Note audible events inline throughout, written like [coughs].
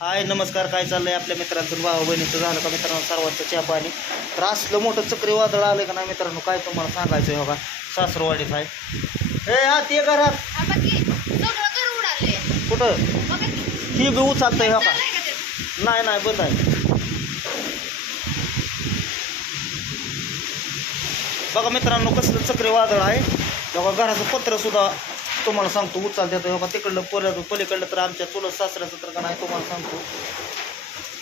हाय नमस्कार. काय चाललंय आपल्या मित्रांचं? भाऊ बहिणीचं झालं का मित्रांनो? सर्वांचं चहा पाणी. तर असलं मोठं चक्रीवादळ आलं का ना मित्रांनो? काय तुम्हाला सांगायचं आहे बघा. सासरवाडीत आहे. हे हा ते घरात हा कुठं? की. ही बी उचालतंय हो का का? नाही नाही बंद आहे. बघा मित्रांनो कसलं चक्रीवादळ आहे. बघा घराचं पत्र सुद्धा तुम्हाला सांगतो उचाल देतो बाबा तिकडलं पल पलीकडलं तर आमच्या चुलत सासऱ्याचं तर का नाही तुम्हाला सांगतो.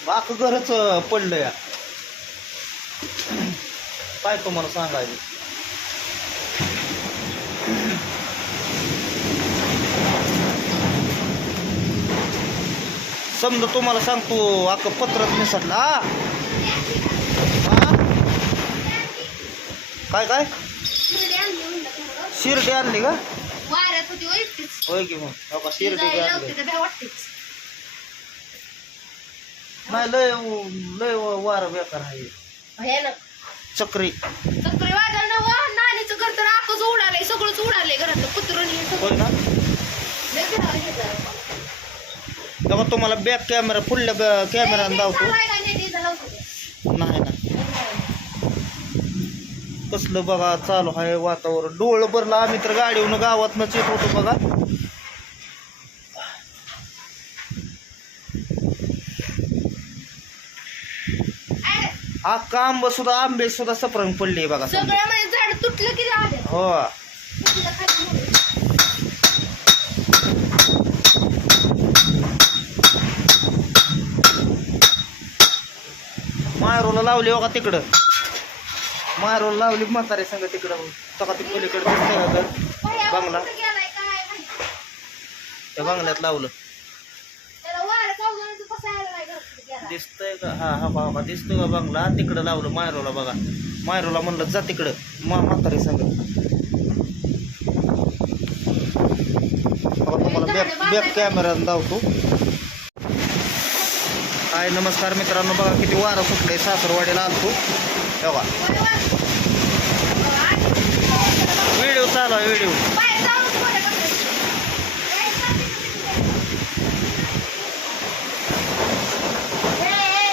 बाक घरच पडलं या काय तुम्हाला सांगायचं? समजा तुम्हाला सांगतो अख पत्रच निसटलं काय काय? शिरडी शिर्डी आणली का वाऱ्यात होती हो एकटीच. होय की मग हो का शिर्डी. नाही लय लय वार बेकार आहे. चक्री चक्रीवादळ न वा, नानीचं घर तर आखच उडालंय सगळंच उडालंय हे सगळं. होय ना लय घरावर हे झालं. बघा तुम्हाला बॅक कॅमेरा फुडल्या कॅमेरा लावतो चालू आहे का नाही ते झालं होतं ते. नाही ना कसलं बघा चालू आहे वातावरण डोळं भरलं आम्ही तर गाडीवरून गावातनंच येत होतो बघा अख्खा आंबा सुद्धा आंबे सुद्धा सप्रंग पडले बघा. सगळं म्हणजे झाड तुटलं की झालं हो तुटलं खाली. मायरोला लावली बघा तिकडं मायरोला लावली म्हातारे संग तिकडं सका ती पलीकडं दिसतंय का घर? भया बंगला. कुठं गेलाय काय माहिती. त्या बंगल्यात लावलं त्याला वारं चावलं तर कसं आलं नाही घरात गेला. दिसतंय का? हा हा बा बा दिसतोय का बंगला? तिकडं लावलं मायरोला बघा. मायरोला म्हणलं जा तिकडं. मा म्हातारे संग बघा तुम्हाला बॅक बॅक कॅमेरा लावतो हाय नमस्कार मित्रांनो. बघा किती वारं सुटले सासरवाडीला आलतो. बघा बरं वाटलं. आणि व्हिडिओ चालू आहे व्हिडिओ बाहेर जाऊनच बोलत होते. बाहेर जाऊन हे, हे,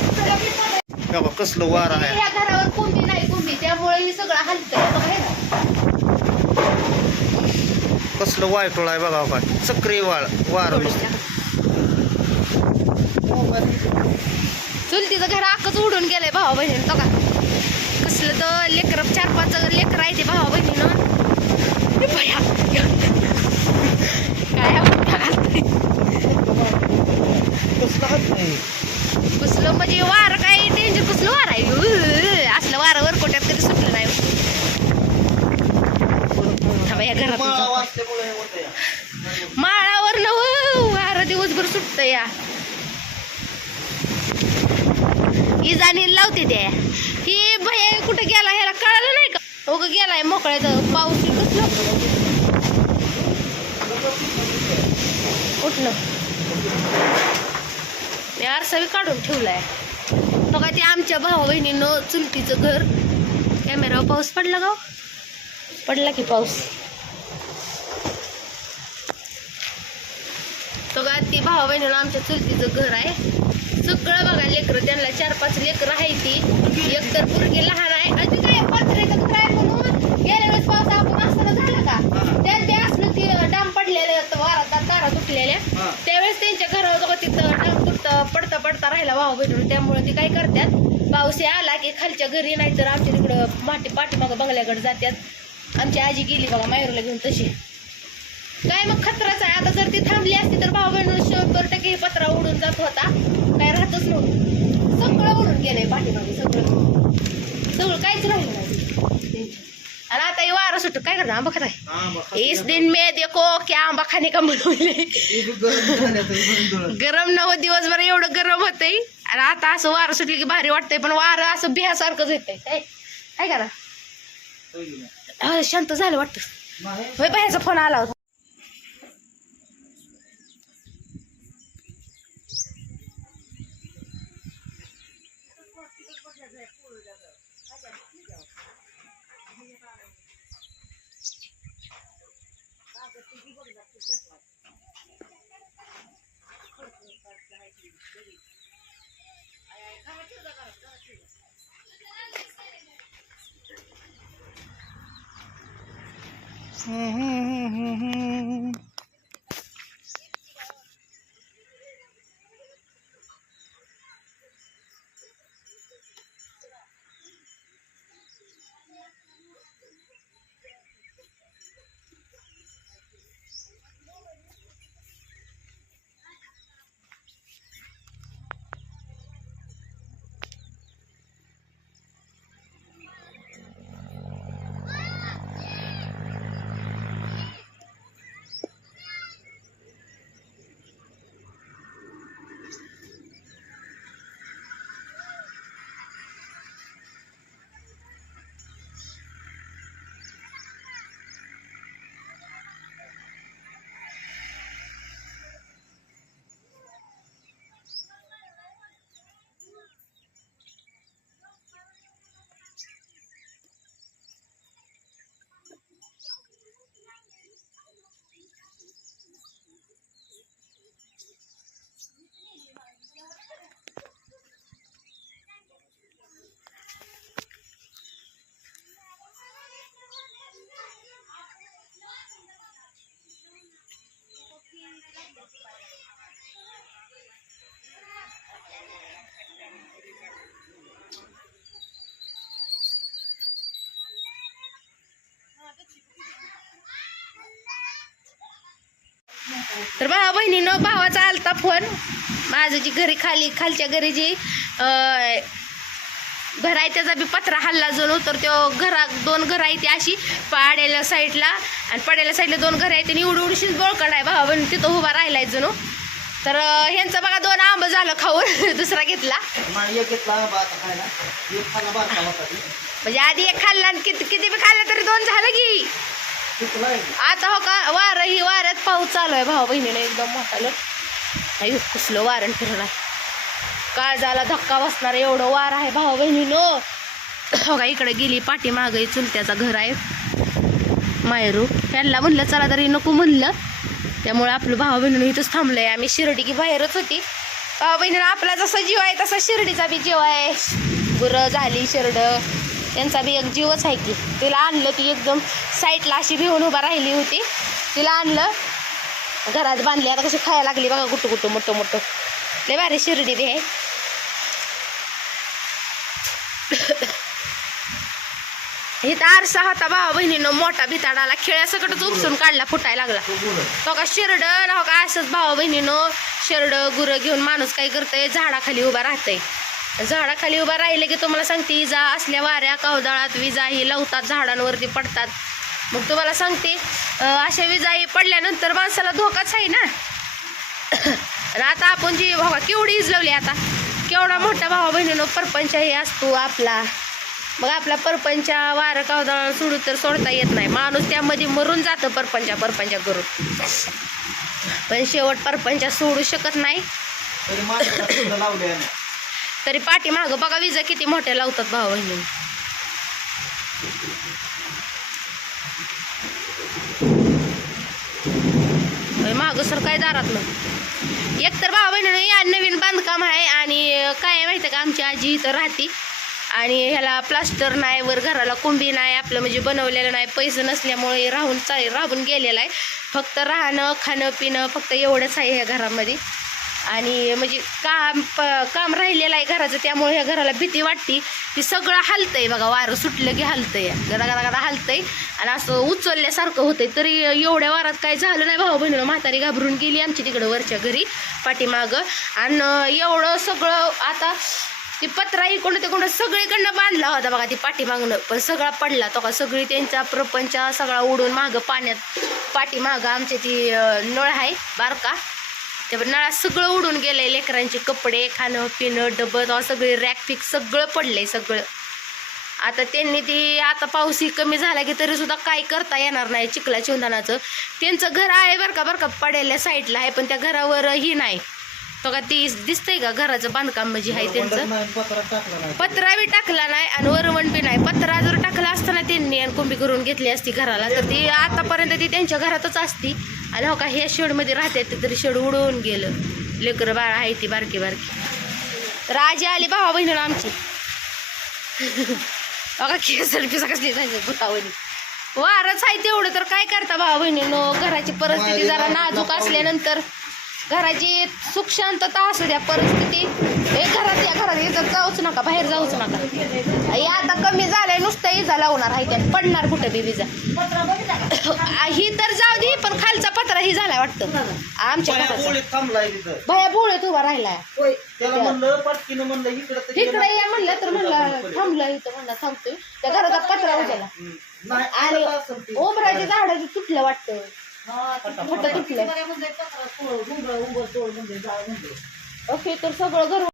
तिकडं बी बोलत. बघा कसलं वारं आहे? या घरावर कोंबी नाही कोंबी त्यामुळे हे सगळं हलतंय बघा हे. कसलं वायटोळ आहे बघा बघा चक्री वाळ वार चुलतीचं घर अख्खच उडून गेलंय भावा बहिणी तो का कसलं तर लेकर चार पाच लेकर आहे ते भावा बहिणीनं. बया. काय आपण घालतोय कसलं हात नाही? पुसलं म्हणजे वार काय पुसलं वार असलं वारं वरकोट्यात कधी सुटलं नाही. हे. माळावर न वारं दिवसभर सुटतं या. इजानी लावते ते ही भय कुठे गेला ह्याला कळालं नाही का? उग गेलाय मोकळ्यात. पाऊस कसलं उठलं. मी आरसा बी काढून ठेवलाय. बघा ते आमच्या भावा बहिणीनं चुलतीचं घर. कॅमेरावर पाऊस पडला का हो? पडला की पाऊस. तो का ती भावा बहिणीला आमच्या चुलतीचं घर आहे. सगळं बघा लेकरं त्यांना चार पाच लेकरं आहे ती. एक तर पोरगी लहान आहे. आणि ती काय पत्र्याचं घर आहे म्हणून? गेल्या वेळेस पाऊस आपण असताना झाला का? त्यात बी असलं ती डाम पडलेले वारात तारा तुटलेल्या. त्यावेळेस त्यांच्या घरावर बघा तिथं डाम तुटत पडता. पडता वाव भेटून त्यामुळे ती काय करतात पाऊस आला की खालच्या घरी नाही तर आमच्या तिकडं माटी पाठीमागं बंगल्याकडे जातात. आमची आजी गेली बघा मायरूला घेऊन तशी. काय मग खतराच आहे. आता जर ती थांबली असती तर भाऊ बहिण शंभर टक्के हे पत्रा उडून जात होता. काय राहतच नव्हतं. सगळं उडून गेलंय पाठीमागे सगळं. सगळं काहीच राहिलं नाही. हे वारं सुट काय करणार आंबा खाताय? हा. इस दिन में देखो क्या आंबा खाने का बी गरम नव दिवसभर एवढं गरम होतंय. आणि आता असं वारं सुटलं की भारी वाटतंय पण वारं असं बिहासारखंच येतंय काय? काय करा? शांत झालं वाटतं. बाहेरचा फोन आला होता. Mm-hmm. बहिणीनं भावाचा आलता फोन. माझं जी घरी खाली खालच्या घरी जी घर आहे त्याचा बी पत्रा हल्ला जणू तर तो घरा दोन घर आहे ती अशी पाड्याला साईडला. आणि पाड्याला साईडला दोन घर आहे त्यांनी उडी उडशीच बोळकड आहे भावा बहिणी तिथं उभा राहिलाय जणू. तर ह्यांचं बघा दोन आंब झालं खाऊन [laughs] दुसरा घेतला. म्हणजे आधी एक खाल्ला आणि किती किती बी खाल्लं तरी दोन झालं की. आता हो का वारं ही वाऱ्यात पाऊस चालू आहे भाऊ बहिणीने एकदम मोठालं कुसलं वारण फिरणार. काळजाला धक्का बसणार एवढं वार आहे भाऊ बहिणीनं. हो का इकडे गेली पाठीमागे चुलत्याचा घर आहे. मायरू त्यांना म्हणलं चला तरी नको म्हणलं. त्यामुळे आपलं भाऊ बहिणीनं इथंच थांबलंय. आम्ही शिर्डी की बाहेरच होती. भाऊ बहिणीनं आपला जसा जीव आहे तसा शिर्डीचा बी जीव आहे. गुरं झाली शिरड. त्यांचा बी एक जीवच आहे की. तिला आणलं ती एकदम साईडला अशी भिवून उभा राहिली होती. तिला आणलं. घरात बांधली. आता कशी खायला लागली बघा कुठं कुठं मोठं मोठं. लय भारी शिर्डी बी आहे. इथं आरसा होता भावा बहिणीनं मोठा भिताडाला खेळ्यासकटच उपसून काढला फुटायला लागला. तो का शिरड हो का असंच भावा बहिणीनं शिरड गुरं घेऊन माणूस काय करतंय? झाडाखाली उभा राहतंय. झाडाखाली उभा राहिले की तुम्हाला सांगते इजा असल्या वाऱ्या कावदाळात विजा ही लावतात झाडांवरती पडतात. मग तुम्हाला सांगते अशा विजाही पडल्यानंतर माणसाला धोकाच आहे ना. आणि [coughs] आता आपण जी भावा केवढी इजलवली आता. केवढा मोठा भावा बहिणीनं परपंच हे असतो आपला. मग आपला परपंच वारं कावदाळा सोडू तर सोडता येत नाही. माणूस त्यामध्ये मरून जातं परपंचा परपंचा करून. पण शेवट परपंचा सोडू शकत नाही. तरी पाठी मागं पाठीमागं बघा विजा किती मोठ्या लावतात भाऊ बहिणी. मागं सर काय दारात एक तर भाऊ बहिणी या नवीन बांधकाम आहे आणि काय आहे माहिती आहे का आमची आजी इथं राहते. आणि ह्याला प्लास्टर नाही वर घराला कुंभी नाही आपलं म्हणजे बनवलेलं नाही पैसे नसल्यामुळे राहून चा राहून गेलेलं आहे. फक्त राहणं खाणं पिणं फक्त एवढंच आहे ह्या घरामध्ये. आणि म्हणजे काम प काम राहिलेलं आहे घराचं त्यामुळे ह्या घराला भीती वाटते. की सगळं हलतंय बघा वारं सुटलं की हलतंय. गदा गदा गदा हलतंय. आणि असं उचलल्यासारखं होतंय. तरी एवढ्या वारात काय झालं नाही भाऊ बहिणीला म्हातारी घाबरून गेली आमची तिकडं वरच्या घरी पाठीमागं. आणि एवढं सगळं आता ती पत्रा इकडं तिकडं सगळीकडनं बांधला होता बघा ती पाठीमागणं पण सगळा पडला तो का सगळी त्यांचा प्रपंच सगळा उडून मागं पाण्यात पाठीमागं आमची ती नळ आहे बारका. त्या नळात सगळं उडून गेलंय लेकरांचे कपडे खाणं पिणं डबं सगळे रॅक फिक सगळं पडलंय सगळं. आता त्यांनी ती आता पाऊसही कमी झाला की तरी सुद्धा काय करता येणार नाही चिखला चिवदानाचं त्यांचं घर आहे बरं का बरं का पडेल्या साईडला आहे पण त्या घरावर ही नाही. तो का ती दिसतंय का घराचं बांधकाम म्हणजे आहे त्यांचं. पत्रा बी टाकला नाही आणि वरवण बी नाही. पत्रा जर टाकला असताना त्यांनी आणि कुंभी करून घेतली असती घराला तर ती आतापर्यंत ती त्यांच्या घरातच असती. आणि हो का ह्या शेडमध्ये राहते ते तरी शेड उडवून गेलं. लेकरं बाळ आहे ती बारकी बारकी. तर आजी आली भावा बहिणीला आमची. हो बघा केसर पिसा कसली जायचं भुतावणी वारच आहे तेवढं तर काय करता भावा बहिणीनो? घराची परिस्थिती जरा नाजूक असल्यानंतर घराची सुख शांतता असू द्या परिस्थिती. हे घरात या घरात येतात जाऊच नका बाहेर जाऊच नका. आता कमी झालंय नुसतं इजा लावणार आहे त्यात. पडणार कुठं बी विजा. ही तर जाऊ दे पण खालचा पत्रा ही झालाय वाटतं. आमच्या बाया घराचा. गोळीत थांबलाय तिथं भया बोळत उभा राहिलाय. त्याला म्हणलं पटकीनं म्हणलं इकडं तर इकडे ये म्हणलं तर म्हणलं थांबलं इथं म्हणलं थांबतोय. त्या घराचा पत्रा हम्म. नाही आणि आता असेल ते. ओबराच्या झाडाचं तुटलं वाटतं. फट तुटलं. ओके तर सगळं घर